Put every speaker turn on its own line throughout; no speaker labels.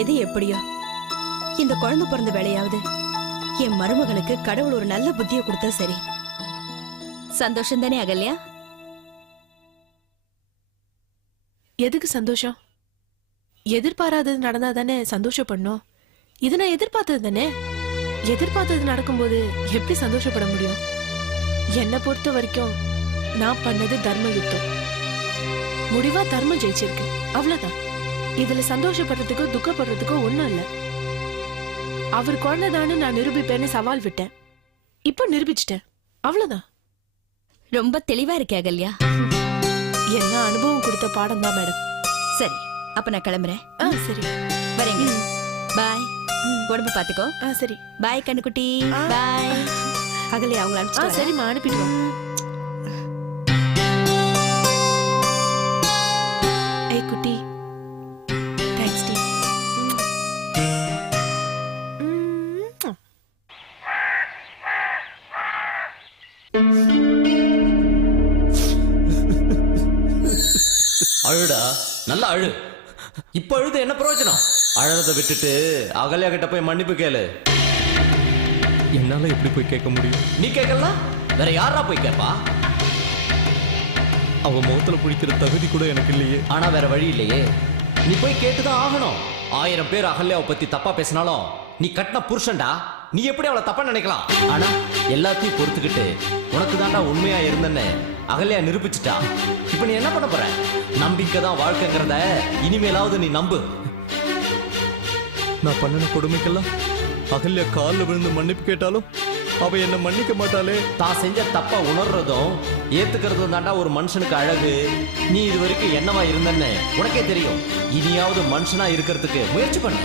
எது எப்படியோ? இந்த குழந்தை பிறந்த வேலையாவது என் மருமகனுக்கு கடவுள் ஒரு நல்ல புத்தியை கொடுத்தா சரி. சந்தோஷம் தானே அகல்யா?
எதுக்கு சந்தோஷம்? எதிர்பாராதது நடந்தா தானே சந்தோஷப்படணும்? இது நான் எதிர்பார்த்தது தானே? எதிர்பார்த்தது நடக்கும்போது எப்படி சந்தோஷப்பட முடியும்? என்னை பொறுத்த வரைக்கும் நான் பண்ணது தர்ம யுத்தம். முடிவா தர்மம் ஜெயிச்சிருக்கு. அவ்வளவுதான். இதுல சந்தோஷப்படுறதுக்கோ துக்கப்படுறதுக்கோ ஒண்ணும் இல்ல. அவர் குழந்தைதான்னு நான் நிரூபிப்பேன்னு சவால் விட்டேன். இப்போ நிரூபிச்சிட்டேன். அவ்வளவுதான்.
ரொம்ப தெளிவா இருக்கே அகல்யா.
என்ன அனுபவம் கொடுத்த பாடம் தான் மேடம்.
சரி அப்ப நான் கிளம்புறேன்.
ஆ சரி.
வரேங்க. பாய். உடம்பு பாத்துக்கோ
ஆ சரி.
பாய் கண்ணுக்குட்டி. பாய். அகல்யா அவங்கள
ஆ
அனுப்பிச்சு.
சரிம்மா அனுப்பிட்டு வா. ஏய் குட்டி.
அழுடா. நல்லா அழு. இப்ப அழுது என்ன பிரயோஜனம்? அழறத விட்டுட்டு அகல்யா கிட்ட போய் மன்னிப்பு கேளு.
என்னால எப்படி போய் கேட்க முடியும்?
நீ கேட்கலாம் வேற யாரா போய் கேப்பா?
அவ முகத்துல பிடிக்கிற தகுதி கூட எனக்கு இல்லையே.
ஆனா வேற வழி இல்லையே. நீ போய் கேட்டுதான் ஆகணும். ஆயிரம் பேர் அகல்யாவை பத்தி தப்பா பேசினாலும் நீ கட்டின புருஷன்டா. நீ எப்படி அவளை தப்பா நினைக்கலாம்? ஆனா எல்லாத்தையும் பொறுத்துக்கிட்டு உனக்கு தாண்டா உண்மையா இருந்தன்னு அகல்யா நிரூபிச்சிட்டா. இப்ப நீ என்ன பண்ண போற? நம்பிக்கை தான் வாழ்க்கைங்கிறத இனிமேலாவது நீ நம்பு.
நான் பண்ணின கொடுமைக்கெல்லாம் அகல்யா காலில் விழுந்து மன்னிப்பு கேட்டாலும் அவ என்ன மன்னிக்க மாட்டாளே.
தான் செஞ்ச தப்ப உணர்றதும் ஏத்துக்கிறதும் தாண்டா ஒரு மனுஷனுக்கு அழகு. நீ இது வரைக்கும் என்னவா இருந்தன்னு உனக்கே தெரியும். இனியாவது மனுஷனா இருக்கிறதுக்கு முயற்சி பண்ணு.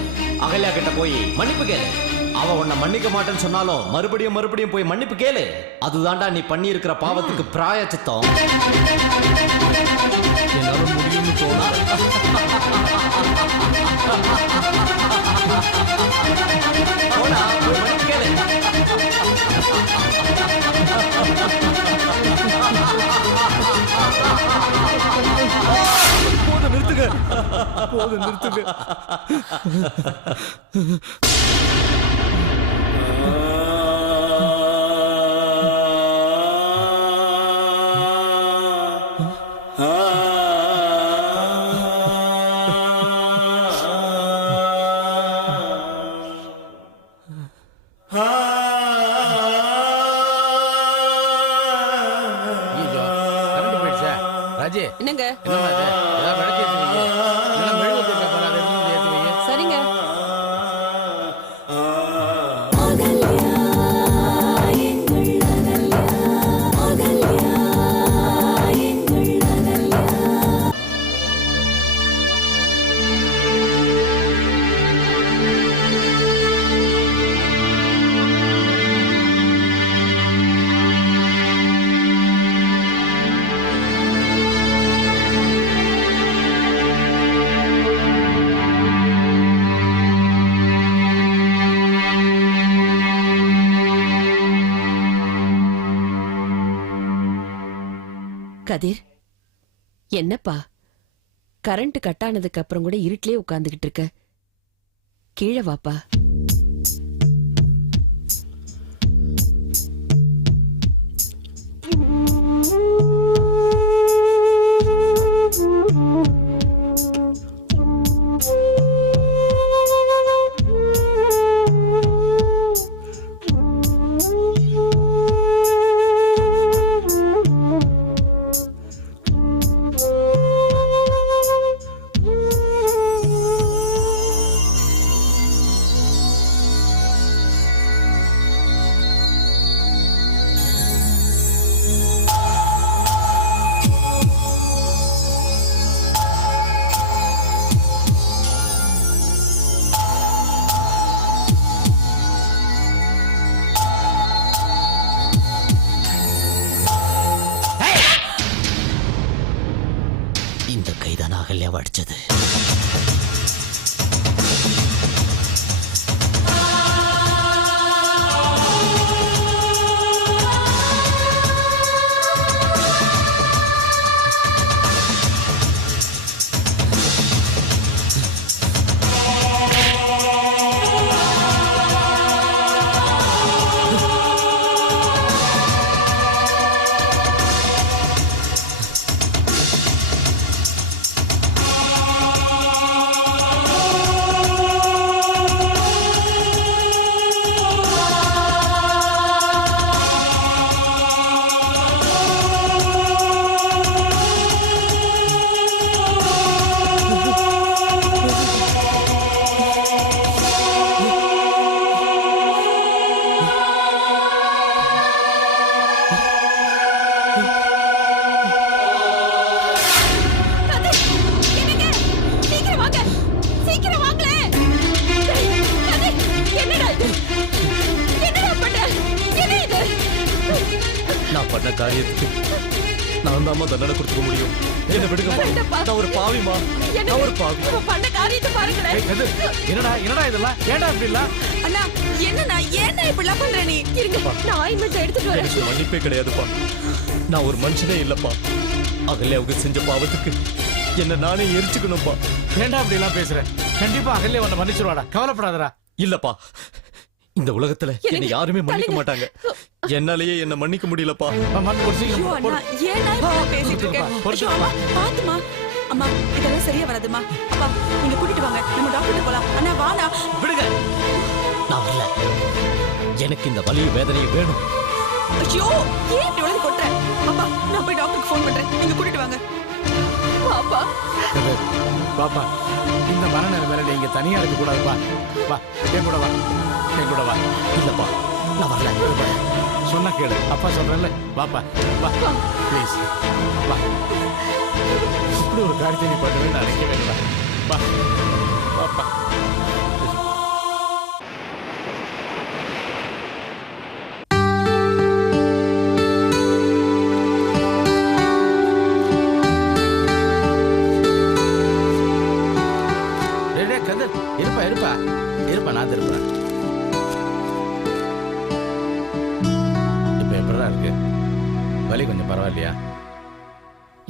அகல்யா கிட்ட போய் மன்னிப்பு கேளு. அவ உன்னை மன்னிக்க மாட்டேன்னு சொன்னாலும் மறுபடியும் மறுபடியும் போய் மன்னிப்பு கேளு. அதுதான்டா நீ பண்ணி இருக்கிற பாவத்துக்கு பிராயச்சித்தம்.
என்னால முடியும்னு தோணல.
போடா, போய் மன்னிப்பு கேளு.
போதும் நிறுத்துங்க. போதும் நிறுத்துங்க.
ராஜி
என்னங்க?
கதிர். என்னப்பா? கரண்ட் கட் ஆனதுக்கு அப்புறம் கூட இருட்டிலே உட்கார்ந்துகிட்டு இருக்க. கீழே வாப்பா.
இந்த கைதான் அகல்யாவை
காரியத்துக்கு நான் தாம்மா தண்டனை கொடுத்துக்க முடியும். என்ன விடுங்கம்மா. நான் ஒரு பாவிமா நான் ஒரு பாவி.
பண்ண காரியத்தை பாருங்களேன்.
என்னடா என்னடா இதெல்லாம்? ஏன்டா இப்படி இல்ல?
அண்ணா என்னண்ணா ஏன்னா இப்படிலாம் பண்ற நீ? இருங்க நான் ஆயின்மெண்ட் எடுத்துட்டு வரேன்.
எனக்கு மன்னிப்பே கிடையாதுப்பா. நான் ஒரு மனுஷனே இல்லப்பா. அகல்யாவுக்கு செஞ்ச பாவத்துக்கு என்ன நானே எரிச்சுக்கணும்ப்பா.
ஏன்டா அப்படி எல்லாம் பேசுற? கண்டிப்பா அகல்லே உன்னை மன்னிச்சிருவாடா. கவலைப்படாதடா.
இல்லப்பா. இந்த உலகத்துல என்ன யாருமே மன்னிக்க மாட்டாங்க என்னாலேயே என்ன மன்னிக்க முடியலப்பா
அம்மா, இதெல்லாம் சரியா வராதும்மா. அப்பா, நீங்க கூட்டிட்டு வாங்க. நம்ம டாக்டர்கிட்ட போலாம். அண்ணா, வாண்ணா.
விடுங்க நான் வரல எனக்கு இந்த வலியும் வேதனையும் வேணும்
ஐயோ, ஏன் இப்படி உளறி கொட்டுற? அப்பா, நான் போய் டாக்டருக்கு phone பண்றேன். நீங்க கூட்டிட்டு வாங்க.
பாப்பா.
பாப்பா இந்த மனநிலை மேல நீங்க தனியா இருக்க கூடாதுப்பா வா என் கூட வா என் கூட வா.
இல்லப்பா நான் வரல
சொன்ன கேளு அப்பா சொல்றேன்ல வாப்பா வா ப்ளீஸ் வா. இப்படி ஒரு காரியத்தை நீ பண்ணவே நினைக்கவே இல்லை. வா வாப்பா.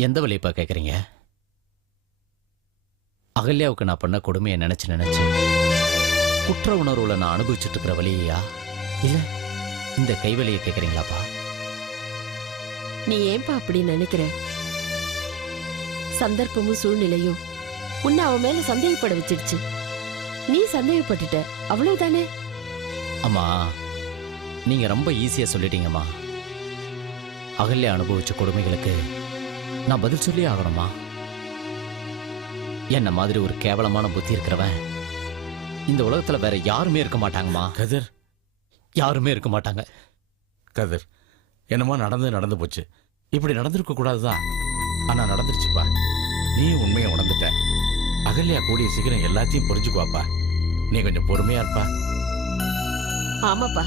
எந்த வழியப்பா கேக்குறீங்க அகல்யாவுக்கு நான் பண்ண கொடுமையை நினைச்சு நினைச்சு. குற்ற உணர்வுல நான் அனுபவிச்சுட்டு இருக்கிற வழியா? இல்ல இந்த கைவலியை கேக்குறீங்களாப்பா
நீ ஏன்பா அப்படி நினைக்கிற? சந்தர்ப்பமும் சூழ்நிலையும் உன்னை அவன் மேல சந்தேகப்பட வச்சிடுச்சு. நீ சந்தேகப்பட்டுட்ட அவ்வளவுதானே?
அம்மா நீங்க ரொம்ப ஈஸியா சொல்லிட்டீங்கம்மா. அகல்யா அனுபவிச்ச கொடுமைகளுக்கு நான் பதில் சொல்லி ஆகணுமா? என்ன மாதிரி ஒரு கேவலமான புத்தி இருக்கிறவன்? இந்த உலகத்துல வேற யாருமே இருக்க மாட்டாங்கம்மா.
கதிர்.
யாருமே இருக்க மாட்டாங்க.
கதிர் என்னமோ நடந்து நடந்து போச்சு. இப்படி நடந்திருக்க கூடாதுதான். ஆனா நடந்துருச்சுப்பா நீ உண்மையை உணர்ந்துட்ட. அகல்யா கூடிய சீக்கிரம் எல்லாத்தையும் புரிஞ்சுக்குவாப்பா. நீ கொஞ்சம் பொறுமையா இருப்பா.
ஆமாப்பா.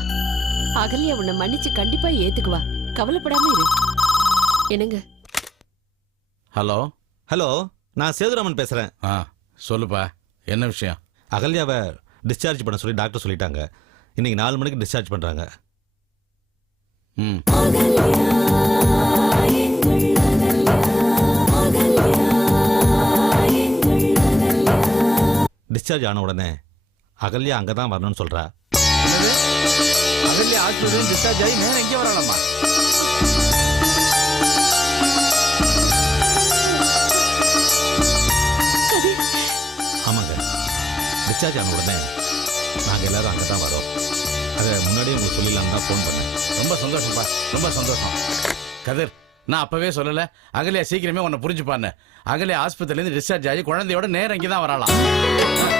அகல்யா உன்னை மன்னிச்சு கண்டிப்பா ஏத்துக்குவா. கவலைப்படாம இரு. என்னங்க?
ஹலோ?
ஹலோ நான் சேதுராமன் பேசுறேன்.
ஆ சொல்லுப்பா. என்ன விஷயம்?
அகல்யாவை டிஸ்சார்ஜ் பண்ண சொல்லி டாக்டர் சொல்லிட்டாங்க. இன்னைக்கு நாலு மணிக்கு டிஸ்சார்ஜ் பண்றாங்க.
ம்.
டிஸ்சார்ஜ் ஆன உடனே அகல்யா அங்கே தான் வரணும்னு சொல்றா.
அகல்யா ஹாஸ்பிட்டல் டிஸ்சார்ஜ் ஆகி நேரம் எங்கே வரலாமா
டிஸ்சார்ஜ் ஆன உடனே நாங்கள் எல்லாரும் அங்கே தான் வரோம். அதை முன்னாடியே உங்களுக்கு சொல்லிடலாம் தான் ஃபோன் பண்ணேன்.
ரொம்ப சந்தோஷம்ப்பா. ரொம்ப சந்தோஷம். கதிர் நான் அப்பவே சொல்லல. அகலியா சீக்கிரமே உன்னை புரிஞ்சுப்பான்னு. அகலியா ஆஸ்பத்திரிலேருந்து டிஸ்சார்ஜ் ஆகி குழந்தையோட நேரம் இங்கே தான் வரலாம்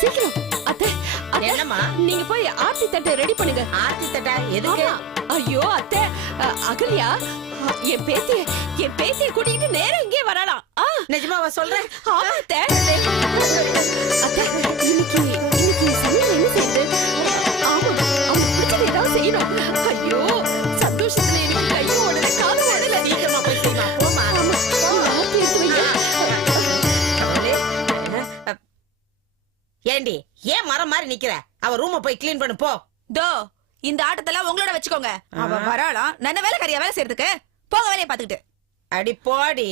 சீக்கிரம். அத்தை
என்னம்மா?
நீங்க போய் ஆர்த்தி தட்டை ரெடி பண்ணுங்க.
ஆர்த்தி தட்டா? எதுக்கு.
ஐயோ அத்தை அகல்யா என் பேத்திய என் பேத்திய கூட்டிட்டு நேரா இங்கே வரலாம்
நிஜமாவா சொல்றேன்
ஆமா அத்தை அத்தை.
நிக்கிற. அவ ரூம போய் க்ளீன் பண்ணு போ.
தோ இந்த ஆட்டத்தெல்லாம் உங்களோட வச்சுக்கோங்க. அவ வராளாம் நல்ல வேலைக்காரியா வேலை செய்யறதுக்கு? போங்க வேலையை பாத்துக்கிட்டு
அடி போடி.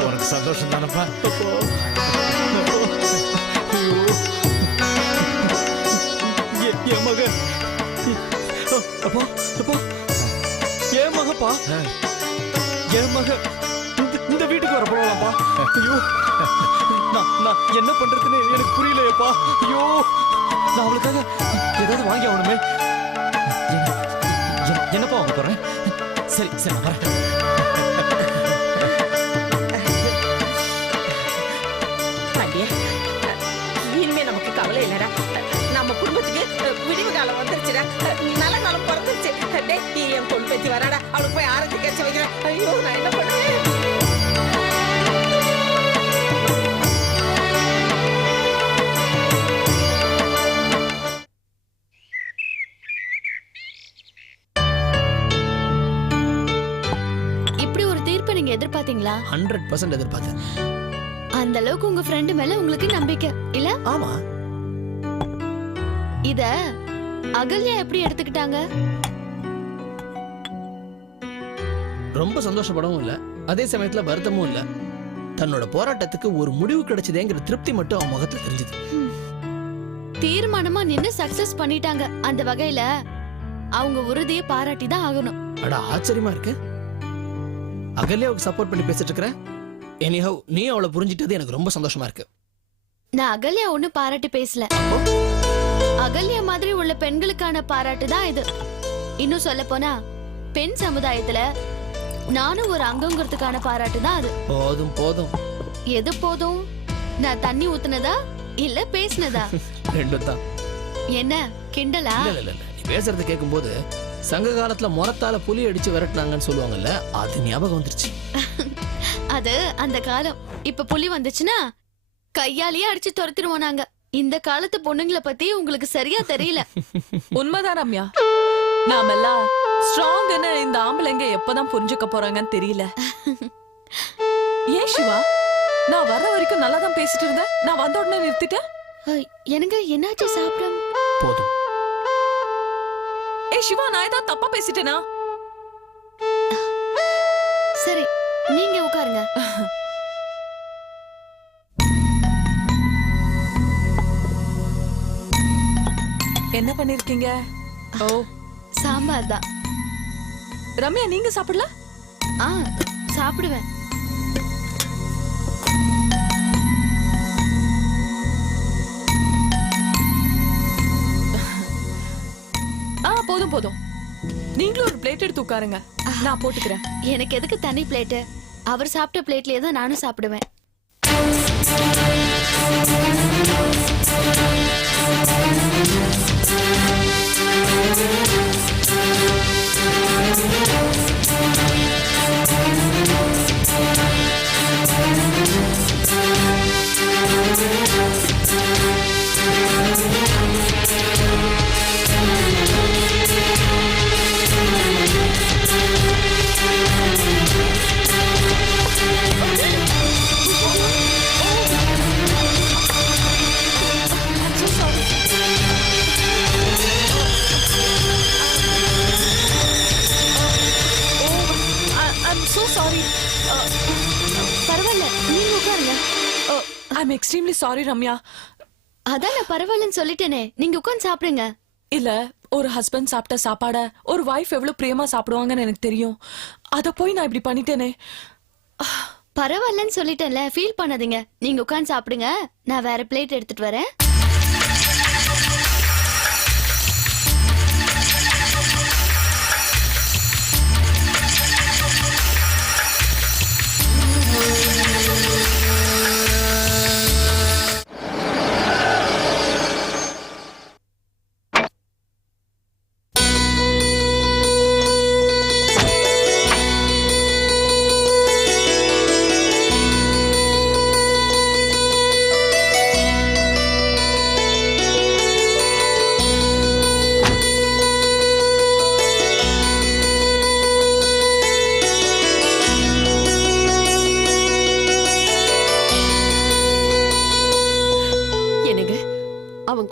உனக்கு சந்தோஷம் தானப்பா?
என் மக அ- அப்பா அப்பா என் மகப்பா? என் மக இந்த இந்த வீட்டுக்கு வர போகலாம்ப்பா ஐயோ. நான் என்ன பண்றதுன்னு எனக்கு புரியலையப்பா. ஐயோ நான் அவளுக்காக ஏதாவது வாங்கி ஆகணுமே.
என்னப்பா வாங்க போறேன்? சரி சரி நான் வரேன்.
இனிமே நமக்கு கவலை இல்லடா.
நம்ம குடும்பத்துக்கு விடிவு காலம்
ஹண்ட்ரட் பர்சன்ட் எதிர்பார்த்தேன்.
அந்த அளவுக்கு உங்க ஃப்ரெண்டு மேல உங்களுக்கு நம்பிக்கை இல்ல?
ஆமா.
இத அகல்யா எப்படி எடுத்துக்கிட்டாங்க?
ரொம்ப சந்தோஷப்படவும் இல்ல. அதே சமயத்துல வருத்தமும் இல்ல. தன்னோட போராட்டத்துக்கு ஒரு முடிவு கிடைச்சதேங்கிற திருப்தி மட்டும் அவன் முகத்துல தெரிஞ்சது.
தீர்மானமா நின்னு சக்சஸ் பண்ணிட்டாங்க. அந்த வகையில அவங்க உறுதியை பாராட்டி தான் ஆகணும்.
அட ஆச்சரியமா இருக்கு. அகல்யாவுக்கு சப்போர்ட் பண்ணி பேசிட்டு இருக்கிற எனிஹவ் நீ அவளை புரிஞ்சிட்டது எனக்கு ரொம்ப சந்தோஷமா இருக்கு.
நான் அகல்யா ஒண்ணு பாராட்டி பேசல. அகல்யா மாதிரி உள்ள பெண்களுக்கான பாராட்டு தான் இது. இன்னும் சொல்ல போனா பெண் சமுதாயத்துல நானும் ஒரு அங்கங்கிறதுக்கான பாராட்டு தான் அது.
போதும் போதும்.
எது போதும்? நான் தண்ணி ஊத்துனதா? இல்ல பேசினதா?
ரெண்டும் தான்.
என்ன கிண்டலா?
இல்ல இல்ல நீ பேசுறது கேட்கும்போது சங்க காலத்துல முறத்தால புலி அடிச்சு விரட்டினாங்கன்னு சொல்லுவாங்கல்ல அது ஞாபகம் வந்துருச்சு.
அது அந்த காலம். இப்ப புலி வந்துச்சுன்னா கையாலேயே அடிச்சு துரத்திடுவோம் நாங்க. இந்த காலத்து பொண்ணுங்களை பத்தி உங்களுக்கு சரியா தெரியல.
உண்மைதான் ரம்யா. நாமெல்லாம் ஸ்ட்ராங்னு இந்த ஆம்பளைங்க எப்பதான் புரிஞ்சுக்க போறாங்கன்னு தெரியல. ஏன் சிவா? நான் வர்ற வரைக்கும் நல்லா தான் பேசிட்டு இருந்தேன். நான் வந்த உடனே நிறுத்திட்டேன்.
எனக்கு என்னாச்சு சாப்பிட?
போதும்.
ஏய் சிவா நான் ஏதாவது தப்பா பேசிட்டேனா?
சரி நீங்க உட்காருங்க.
என்ன பண்ணிருக்கீங்க? ஓ.
சாம்பார் தான்.
ரம்யா நீங்க சாப்பிடல?
ஆ சாப்பிடுவேன்.
போதும். நீங்களும் ஒரு பிளேட் எடுத்து உட்காருங்க. நான் போட்டுக்கிறேன்.
எனக்கு எதுக்கு தனி பிளேட்டு அவர் சாப்பிட்ட பிளேட்லயே தான் நானும் சாப்பிடுவேன்.
சாரி ரம்யா
அதான் நான் பரவாயில்லன்னு சொல்லிட்டேனே. நீங்க உட்காந்து சாப்பிடுங்க.
இல்ல ஒரு ஹஸ்பண்ட் சாப்பிட்ட சாப்பாட ஒரு வைஃப் எவ்வளவு பிரியமா சாப்பிடுவாங்கன்னு எனக்கு தெரியும். அத போய் நான் இப்படி பண்ணிட்டேனே.
பரவாயில்லன்னு சொல்லிட்டேன்ல ஃபீல் பண்ணாதீங்க. நீங்க உட்காந்து சாப்பிடுங்க. நான் வேற பிளேட் எடுத்துட்டு வரேன்.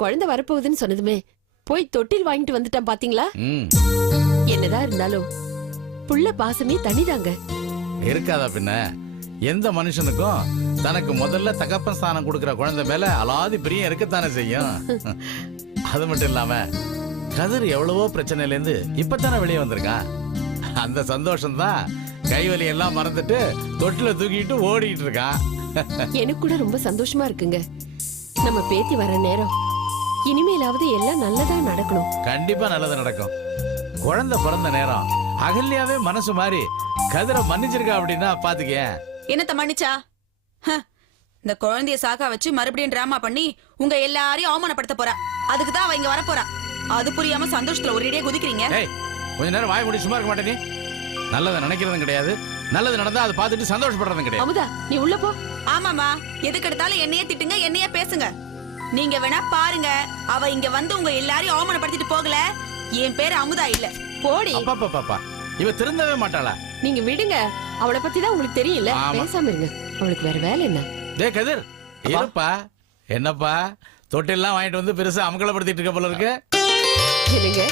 குழந்தை வரப்போகுதுன்னு சொன்னதுமே. போய் தொட்டில் வாங்கிட்டு வந்துட்டான் பாத்தீங்களா? என்னதான் இருந்தாலும் புள்ள பாசமே தனிதாங்க.
இருக்காதா பின்ன? எந்த மனுஷனுக்கும் தனக்கு முதல்ல தகப்பன் ஸ்தானம் கொடுக்கிற குழந்தை மேல அலாதி பிரியம் இருக்கத்தானே செய்யும். அது மட்டும் இல்லாம கதிர் எவ்வளவோ பிரச்சனையில இருந்து இப்பதானே வெளியே வந்திருக்கான் அந்த சந்தோஷம் தான் கைவலி எல்லாம் மறந்துட்டு தொட்டில தூக்கிட்டு ஓடிட்டு இருக்கான்
எனக்கு கூட ரொம்ப சந்தோஷமா இருக்குங்க. நம்ம பேத்தி வர நேரம் இனிமேலாவது எல்லாம் நல்லதா நடக்கணும்.
கண்டிப்பா நல்லது நடக்கும். குழந்தை பிறந்த நேரம். அகல்யாவே மனசு மாறி கதிரை மன்னிச்சிருக்கா அப்படின்னா பாத்துக்கேன்
என்னத்த மன்னிச்சா? ஹ, இந்த குழந்தைய சாக்கா வச்சு மறுபடியும் டிராமா பண்ணி உங்க எல்லாரையும் அவமானப்படுத்த போறா. அதுக்கு தான் அவ இங்க வரப்போறா அது புரியாம சந்தோஷத்துல ஒரேடியா குதிக்கிறீங்க.
ஏய் கொஞ்ச நேரம் வாய் மூடி சும்மா இருக்க மாட்டே நீ. நல்லதை நினைக்கிறதும் கிடையாது. நல்லது நடந்தா அதை பார்த்துட்டு சந்தோஷப்படுறதும் கிடையாது.
அமுதா நீ உள்ள போ.
ஆமாமா எதுக்கு எடுத்தாலும் என்னையே திட்டுங்க என்னையே பேசுங்க. நீங்க வேணா பாருங்க. அவ இங்க வந்து உங்க எல்லாரையும் அவமானப்படுத்திட்டு போகல. என் பேரு அமுதா இல்ல.
போடி.
அப்பா பாப்பா இவ திருந்தவே மாட்டாளா?
நீங்க விடுங்க. அவளை பத்தி தான் உங்களுக்கு தெரியல. பேசாம இருங்க. அவளுக்கு வேற வேலை என்ன?
டே கதிர். இருப்பா. என்னப்பா? தொட்டிலாம் வாங்கிட்டு வந்து பெருசா அமக்கலப்படுத்திட்டு இருக்க போல இருக்கு.
என்னங்க?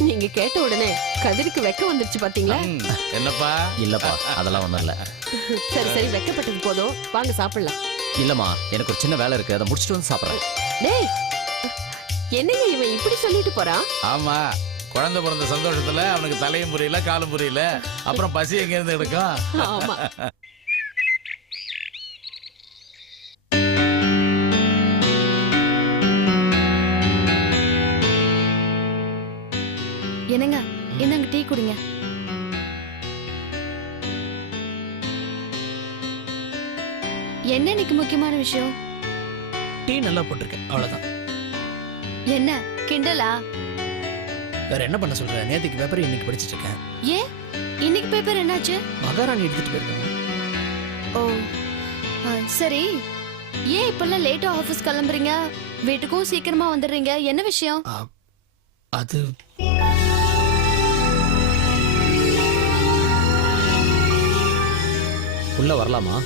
நீங்க கேட்ட உடனே கதிருக்கு வெக்க வந்துருச்சு பாத்தீங்களா?
என்னப்பா?
இல்லப்பா. அதெல்லாம் ஒண்ணும் இல்ல.
சரி சரி. வெக்கப்பட்டது போதும். வாங்க சாப்பிடலாம்.
இல்லம்மா எனக்கு ஒரு சின்ன வேலை இருக்கு. அதை முடிச்சிட்டு வந்து சாப்பிடுறேன்.
டேய் என்னங்க இவன் இப்படி சொல்லிட்டு போறான்?
ஆமா குழந்தை பிறந்த சந்தோஷத்துல அவனுக்கு தலையும் புரியல காலும் புரியல. அப்புறம் பசி எங்க இருந்து எடுக்கும்?
ஆமா.
என்னங்க என்னங்க டீ குடிங்க? இன்னைக்கு முக்கியமான விஷயம்.
டீ நல்லா போட்டிருக்கேன் அவ்வளவுதான்.
என்ன கிண்டலா?
வேற என்ன பண்ண சொல்ற? நேத்துக்கு பேப்பர் இன்னைக்கு படிச்சிட்டு இருக்கேன்
ஏன் இன்னைக்கு பேப்பர் என்னாச்சு?
மகாராணி எடுத்துட்டு போயிருக்காங்க.
ஓ ஆ, சரி. ஏன் இப்பெல்லாம் லேட்டா ஆபீஸ் கிளம்புறீங்க? வீட்டுக்கும் சீக்கிரமா வந்துடுறீங்க. என்ன விஷயம்?
அது
உள்ள வரலாமா?